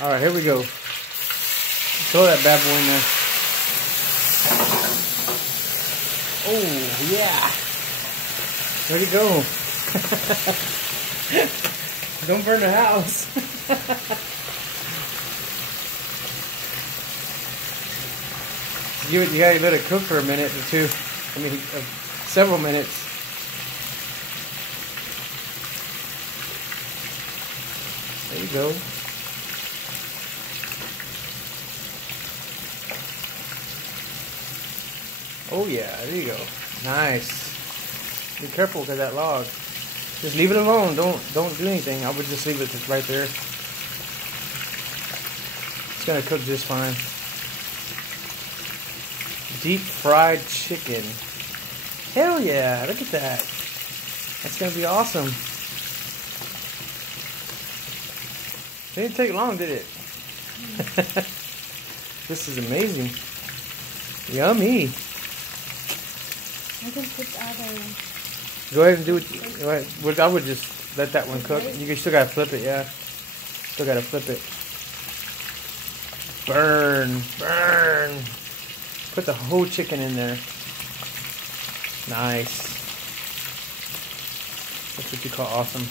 Alright, here we go. Throw that bad boy in there. Oh, yeah. Where'd it go? Don't burn the house. You gotta let it cook for a minute or two. I mean, several minutes. There you go. Oh yeah, there you go. Nice. Be careful with that log. Just leave it alone. Don't do anything. I would just leave it right there. It's gonna cook just fine. Deep fried chicken. Hell yeah! Look at that. That's gonna be awesome. It didn't take long, did it? This is amazing. Yummy. I can put the other. Go ahead and do it. I would just let that one cook. You still gotta flip it, yeah. Still gotta flip it. Burn, burn. Put the whole chicken in there. Nice. That's what you call awesome.